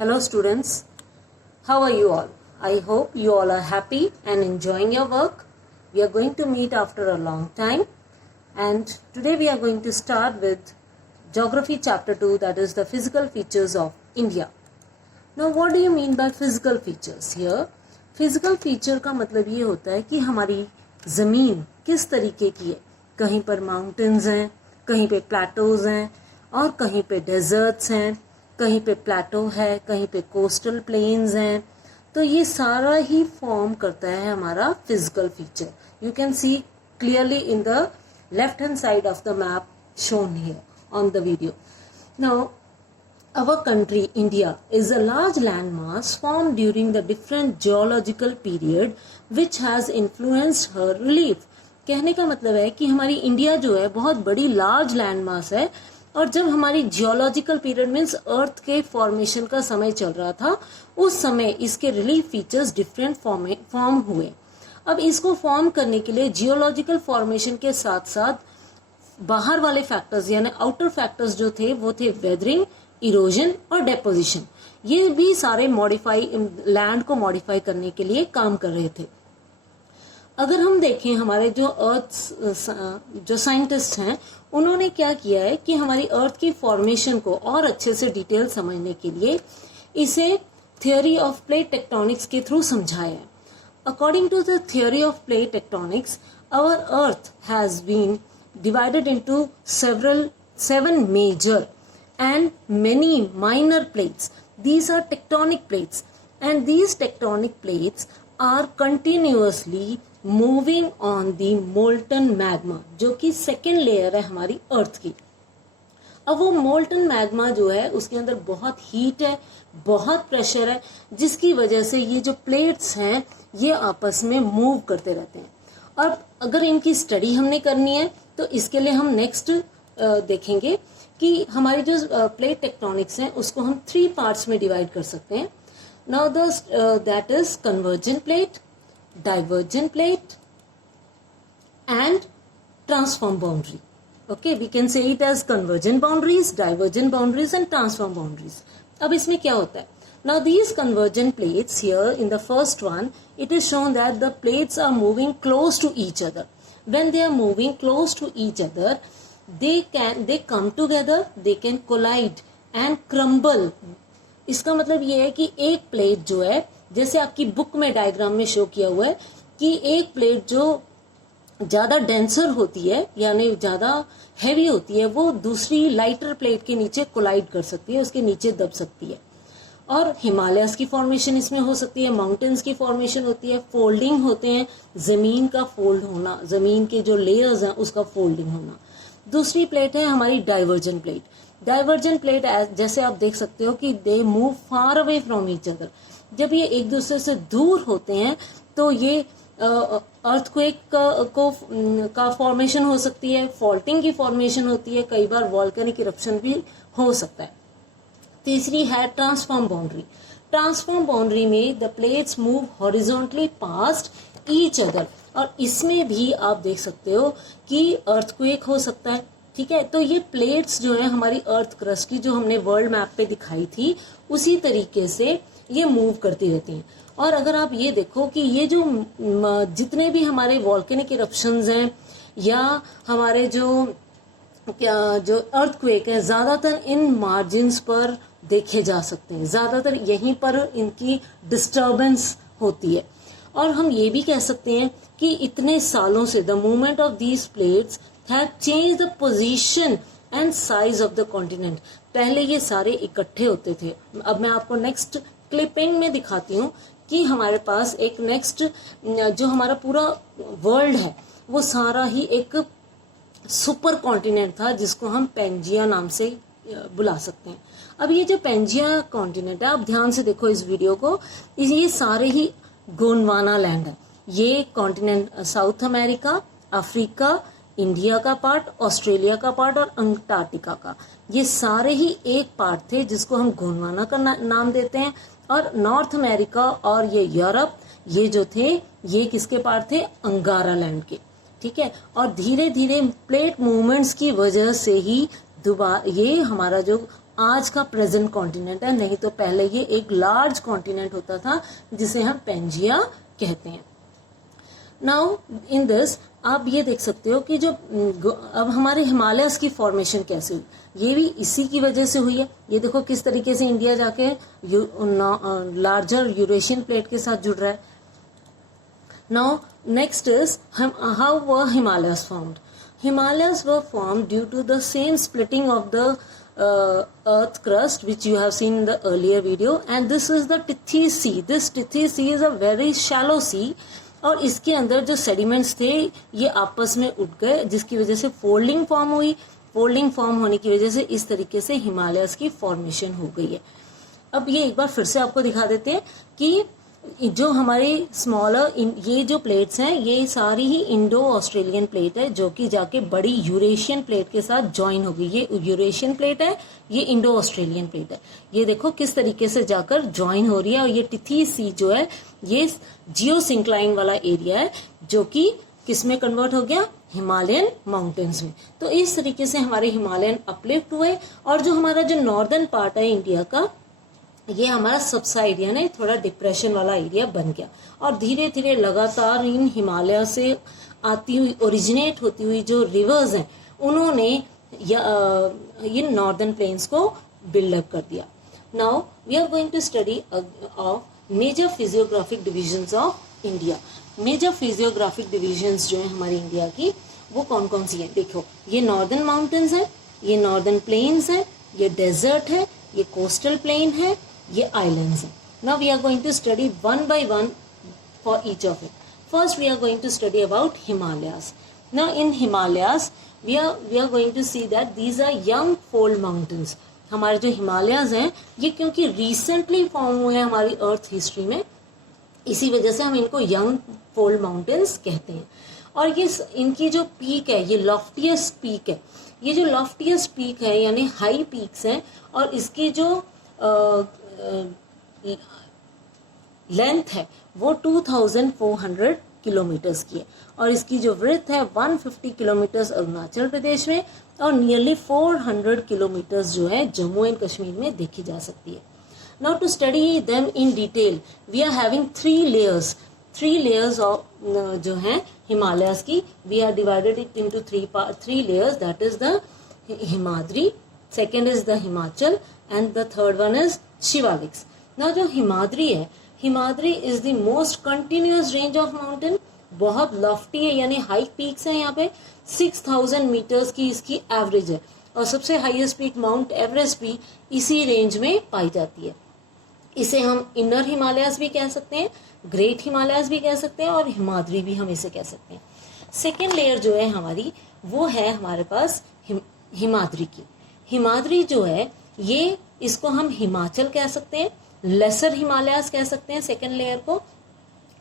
Hello students, how are you all? I hope you all are happy and enjoying your work. We are going to meet after a long time, and today we are going to start with Geography chapter 2, that is the physical features of India. Now what do you mean by physical features? Here physical feature का मतलब ये होता है कि हमारी ज़मीन किस तरीके की है. कहीं पर माउंटेन्स हैं, कहीं पे प्लेटोज हैं और कहीं पे डेजर्ट्स हैं, कहीं पे प्लेटो है, कहीं पे कोस्टल प्लेन्स हैं. तो ये सारा ही फॉर्म करता है हमारा physical feature. You can see clearly in the left hand side of the map shown here on the video. Now our country India is a large landmass formed during the different geological period which has influenced her relief. कहने का मतलब है कि हमारी India जो है बहुत बड़ी लार्ज लैंड मास है, और जब हमारी जियोलॉजिकल पीरियड मीन्स अर्थ के फॉर्मेशन का समय चल रहा था, उस समय इसके रिलीफ फीचर्स डिफरेंट फॉर्म हुए. अब इसको फॉर्म करने के लिए जियोलॉजिकल फॉर्मेशन के साथ साथ बाहर वाले फैक्टर्स यानी आउटर फैक्टर्स जो थे वो थे वेदरिंग, इरोजन और डेपोजिशन. ये भी सारे मॉडिफाई लैंड को मॉडिफाई करने के लिए काम कर रहे थे. अगर हम देखें हमारे जो अर्थ जो साइंटिस्ट हैं उन्होंने क्या किया है कि हमारी अर्थ की फॉर्मेशन को और अच्छे से डिटेल समझने के लिए इसे थियोरी ऑफ प्लेट टेक्टोनिक्स के थ्रू समझाया है. According to the theory of plate tectonics our earth has been divided into seven major and many minor plates. These are tectonic plates, and these tectonic plates are continuously moving on the molten magma, जो कि second layer है हमारी अर्थ की. अब वो molten magma जो है उसके अंदर बहुत हीट है, बहुत प्रेशर है, जिसकी वजह से ये जो प्लेट्स हैं ये आपस में मूव करते रहते हैं. और अगर इनकी स्टडी हमने करनी है तो इसके लिए हम नेक्स्ट देखेंगे कि हमारी जो प्लेट टेक्टोनिक्स हैं उसको हम 3 पार्ट्स में डिवाइड कर सकते हैं. Now that is convergent plate, divergent plate and transform boundary. Okay, we can say it as convergent boundaries, divergent boundaries and transform boundaries. अब इसमें क्या होता है? Now these convergent plates here in the first one, it is shown that the plates are moving close to each other. When they are moving close to each other, they come together, they can collide and crumble. इसका मतलब ये है कि एक plate जो है, जैसे आपकी बुक में डायग्राम में शो किया हुआ है कि एक प्लेट जो ज्यादा डेंसर होती है यानी ज्यादा हैवी होती है वो दूसरी लाइटर प्लेट के नीचे कोलाइड कर सकती है, उसके नीचे दब सकती है. और हिमालयस की फॉर्मेशन इसमें हो सकती है, माउंटेन्स की फॉर्मेशन होती है, फोल्डिंग होते हैं, जमीन का फोल्ड होना, जमीन के जो लेयर्स हैं उसका फोल्डिंग होना. दूसरी प्लेट है हमारी डाइवर्जेंट प्लेट. डाइवर्जेंट प्लेट जैसे आप देख सकते हो कि they move far away from each other. जब ये एक दूसरे से दूर होते हैं तो ये अर्थक्वेक का फॉर्मेशन हो सकती है, फॉल्टिंग की फॉर्मेशन होती है, कई बार वॉल्केनिक इरप्शन भी हो सकता है. तीसरी है ट्रांसफॉर्म बाउंड्री. ट्रांसफॉर्म बाउंड्री में the plates move horizontally past each other, और इसमें भी आप देख सकते हो कि अर्थक्वेक हो सकता है. ठीक है, तो ये प्लेट्स जो है हमारी अर्थ क्रस्ट की जो हमने वर्ल्ड मैप पे दिखाई थी उसी तरीके से ये मूव करती रहती हैं. और अगर आप ये देखो कि ये जो जितने भी हमारे वॉल्केनिक इरप्शंस हैं या हमारे जो अर्थक्वेक है ज्यादातर इन मार्जिन्स पर देखे जा सकते हैं, ज्यादातर यहीं पर इनकी डिस्टर्बेंस होती है. और हम ये भी कह सकते हैं कि इतने सालों से the movement of these plates have changed the position and size of the continent. पहले ये सारे इकट्ठे होते थे. अब मैं आपको नेक्स्ट क्लिपिंग में दिखाती हूँ कि हमारे पास एक नेक्स्ट जो हमारा पूरा वर्ल्ड है वो सारा ही एक सुपर कॉन्टिनेंट था जिसको हम पेंजिया नाम से बुला सकते हैं. अब ये जो पेंजिया कॉन्टिनेंट है, आप ध्यान से देखो इस वीडियो को, ये सारे ही गोंडवाना लैंड है. ये continent south America, Africa, India का पार्ट, ऑस्ट्रेलिया का पार्ट और अंटार्कटिका का, ये सारे ही एक पार्ट थे जिसको हम गोंडवाना का नाम देते हैं. और नॉर्थ अमेरिका और ये यूरोप ये जो थे ये किसके पार्ट थे? अंगारा लैंड के. ठीक है, और धीरे धीरे प्लेट मूवमेंट्स की वजह से ही दोबारा ये हमारा जो आज का प्रेजेंट कॉन्टिनेंट है, नहीं तो पहले ये एक लार्ज कॉन्टिनेंट होता था जिसे हम पेंजिया कहते हैं। नाउ इन दिस आप ये देख सकते हो कि जो अब हमारे हिमालयस की फॉर्मेशन कैसे हुई, ये भी इसी की वजह से हुई है। ये देखो किस तरीके से इंडिया जाके लार्जर यूरेशियन प्लेट के साथ जुड़ रहा है। Now next is how were Himalayas formed. Himalayas were formed due to the same splitting of the earth crust which you have seen in the earlier video, and this is the Tethys Sea. This Tethys Sea is a very shallow sea और इसके अंदर जो sediments थे ये आपस में उठ गए, जिसकी वजह से फोल्डिंग फॉर्म हुई। फोल्डिंग फॉर्म होने की वजह से इस तरीके से हिमालयस की फॉर्मेशन हो गई है। अब ये एक बार फिर से आपको दिखा देते हैं कि जो हमारे स्मॉलर ये जो प्लेट्स हैं ये सारी ही इंडो ऑस्ट्रेलियन प्लेट है, जो कि जाके बड़ी यूरेशियन प्लेट के साथ ज्वाइन हो गई। ये यूरेशियन प्लेट है, ये इंडो ऑस्ट्रेलियन प्लेट है। ये देखो किस तरीके से जाकर ज्वाइन हो रही है। और ये टेथीस सी जो है ये जियोसिंक्लाइन वाला एरिया है, जो कि किस में कन्वर्ट हो गया, हिमालयन माउंटेन्स में। तो इस तरीके से हमारे हिमालयन अपलिफ्ट हुए और जो हमारा जो नॉर्दर्न पार्ट है इंडिया का, ये हमारा सबसाइडियन है, थोड़ा डिप्रेशन वाला एरिया बन गया। और धीरे धीरे लगातार इन हिमालय से आती हुई ओरिजिनेट होती हुई जो रिवर्स हैं उन्होंने इन नॉर्दर्न प्लेन्स को बिल्डअप कर दिया। Now we are going to study of major physiographic divisions of India. Major physiographic divisions जो है हमारी इंडिया की वो कौन कौन सी है। देखो ये नॉर्दर्न माउंटेन्स है, ये नॉर्दर्न प्लेन्स है, ये डेजर्ट है, ये कोस्टल प्लेन है, ये आइलैंड्स हैं। Now we are going to study one by one for each of it. First we are going to study about Himalayas. Now in Himalayas we are going to see that these are young fold mountains. हमारे जो हिमालयाज हैं ये क्योंकि recently form हुए हैं हमारी अर्थ history में, इसी वजह से हम इनको यंग फोल्ड माउंटेन्स कहते हैं। और ये इनकी जो पीक है ये लॉफ्टियस्ट पीक है। ये जो लॉफ्टियस्ट पीक है यानी हाई पीक्स हैं और इसकी जो लेंथ है वो 2400 किलोमीटर्स की है और इसकी जो विड्थ है 150 किलोमीटर्स अरुणाचल प्रदेश में और नियरली 400 किलोमीटर्स जो है जम्मू एंड कश्मीर में देखी जा सकती है। Now to study them in detail we are having three layers of जो है हिमालयस की। We are divided it into three layers, that is the Himadri, second is the Himachal and the third one is Shivaliks. ना जो हिमाद्री है, Himadri is the most continuous range of mountain, बहुत lofty है यानी high peaks है। यहाँ पे 6000 मीटर्स की इसकी एवरेज है और सबसे हाईएस्ट पीक माउंट एवरेस्ट भी इसी रेंज में पाई जाती है। इसे हम इनर हिमालयस भी कह सकते हैं, ग्रेट हिमालयस भी कह सकते हैं और हिमाद्री भी हम इसे कह सकते हैं। सेकेंड लेयर जो है हमारी वो है हमारे पास हिमाद्री की। हिमाद्री जो है ये इसको हम हिमाचल कह सकते हैं, लेसर हिमालयस कह सकते हैं सेकेंड लेयर को,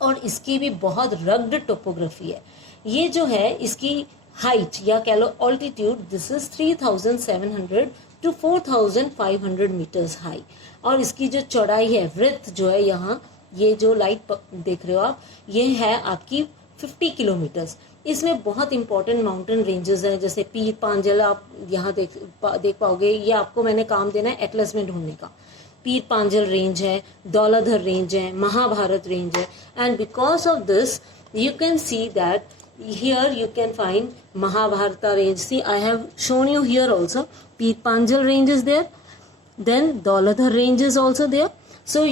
और इसकी भी बहुत रग्ड टोपोग्राफी है। ये जो है इसकी हाइट या कह लो altitude, this is 3700 to 4500 metres high और इसकी जो चौड़ाई है वृत्त जो है यहाँ ये जो लाइट देख रहे हो आप ये है आपकी 50 किलोमीटर्स। इसमें बहुत इंपॉर्टेंट माउंटेन रेंजेस हैं जैसे पीर पांजल आप यहाँ देख पाओगे, ये आपको मैंने काम देना है एटलस में ढूंढने का। पीर पांजल रेंज है, दौलाधर रेंज है, महाभारत रेंज है and because of this you can see that here you can find Mahabharata range. See, I have shown you here also. Peer Panjal range is there. Then Dauladhar range is also there. So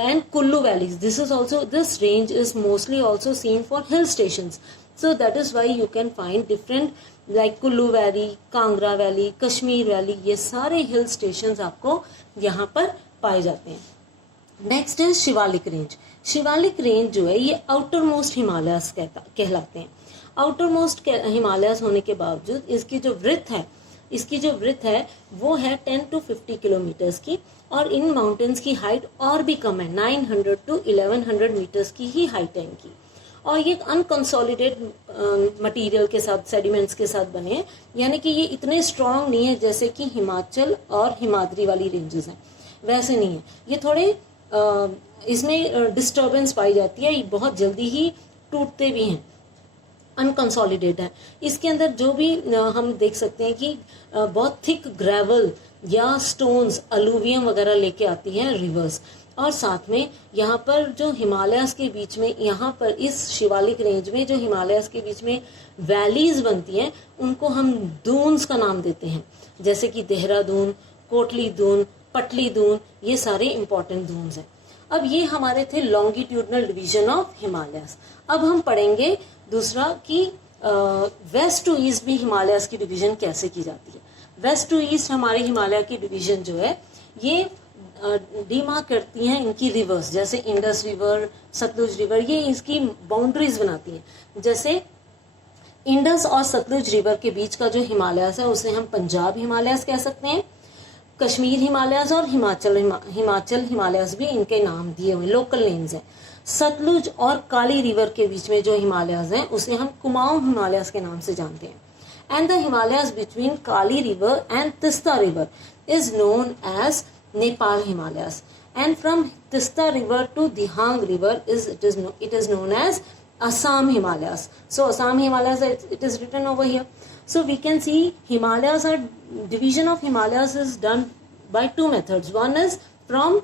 and Kullu valleys. This range is mostly also seen for hill stations. So that is why you can find different like Kullu valley, Kangra valley, Kashmir valley. ये सारे hill stations आपको यहाँ पर पाए जाते हैं। Next is Shivalik range. Shivalik range जो है ये आउटर मोस्ट हिमालयस कहलाते हैं। आउटर मोस्ट हिमालयस होने के बावजूद इसकी जो विड्थ है वो है 10 to 50 किलोमीटर्स की और इन माउंटेन्स की हाइट और भी कम है, 900 to 1100 मीटर्स की ही हाइट है इनकी। और ये अनकंसोलिडेटेड मटेरियल के साथ, सेडिमेंट्स के साथ बने हैं, यानी कि ये इतने स्ट्रांग नहीं है जैसे कि हिमाचल और हिमाद्री वाली रेंजेस हैं, वैसे नहीं है। ये थोड़े इसमें डिस्टर्बेंस पाई जाती है, बहुत जल्दी ही टूटते भी हैं, अनकंसोलिडेट है। इसके अंदर जो भी हम देख सकते हैं कि बहुत थिक ग्रेवल या स्टोन्स अलूवियम वगैरह लेके आती हैं रिवर्स। और साथ में यहाँ पर जो हिमालयास के बीच में, यहाँ पर इस शिवालिक रेंज में जो हिमालयास के बीच में वैलीज बनती हैं उनको हम दून्स का नाम देते हैं, जैसे कि देहरादून, कोटली दून, पटली दून, ये सारे इंपॉर्टेंट दून्स हैं। अब ये हमारे थे लॉन्गिट्यूडनल डिवीजन ऑफ हिमालयास। अब हम पढ़ेंगे दूसरा कि वेस्ट टू ईस्ट भी हिमालयास की डिवीजन कैसे की जाती है। वेस्ट टू ईस्ट हमारे हिमालय की डिवीजन जो है ये डीमार्क करती हैं इनकी रिवर्स, जैसे इंडस रिवर, सतलुज रिवर, ये इसकी बाउंड्रीज बनाती हैं। जैसे इंडस और सतलुज रिवर के बीच का जो हिमालयास है उसे हम पंजाब हिमालयास कह सकते हैं। कश्मीर हिमालयास और हिमाचल हिमालयास भी इनके नाम दिए हुए लोकल नेम्स हैं। सतलुज और काली रिवर के बीच में जो हिमालयास हैं उसे हम कुमाऊं हिमालयास के नाम से जानते हैं। And the Himalayas between Kali river and Teesta river is known as Nepal Himalayas, and from Tista River to Dihang River it is known as Assam Himalayas. So Assam Himalayas, it is written over here. So we can see Himalayas are division of Himalayas is done by two methods. One is from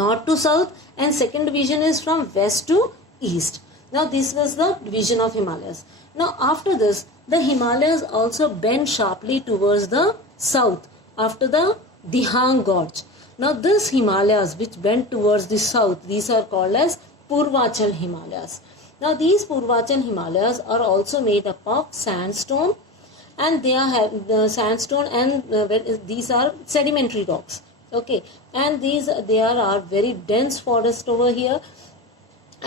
north to south, and second division is from west to east. Now this was the division of Himalayas. Now after this, the Himalayas also bend sharply towards the south after the Dihang Gorge. Now this Himalayas which bend towards the south, these are called as Purvachal Himalayas. Now these Purvachal Himalayas are also made up of sandstone, and they are the sandstone and these are sedimentary rocks. Okay, and there are very dense forest over here,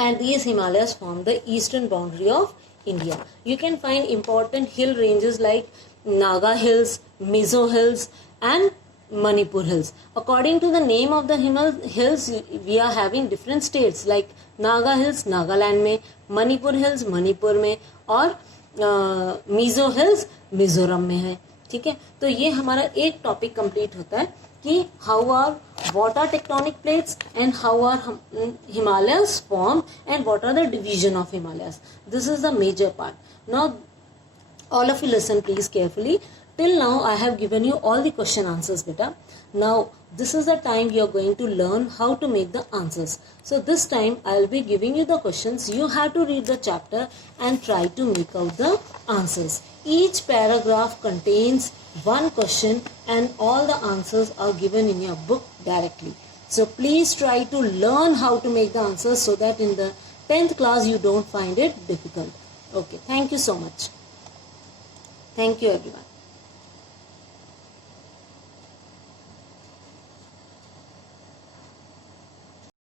and these Himalayas form the eastern boundary of India. You can find important hill ranges like Naga Hills, Mizo Hills, and Manipur Hills. According to the name of the hills, we are having different states like Naga Hills Nagaland में, Manipur Hills Manipur में, और Mizo Hills Mizoram में है। ठीक है, तो ये हमारा एक टॉपिक कंप्लीट होता है कि what are tectonic plates and how are Himalayas formed and what are the division of Himalayas. This is the major part. Now all of you listen please carefully. Till now I have given you all the question answers beta. Now this is the time you are going to learn how to make the answers. So this time I will be giving you the questions. You have to read the chapter and try to make out the answers. Each paragraph contains one question and all the answers are given in your book directly. So please try to learn how to make the answers so that in the 10th class you don't find it difficult. Okay, thank you so much. Thank you everyone.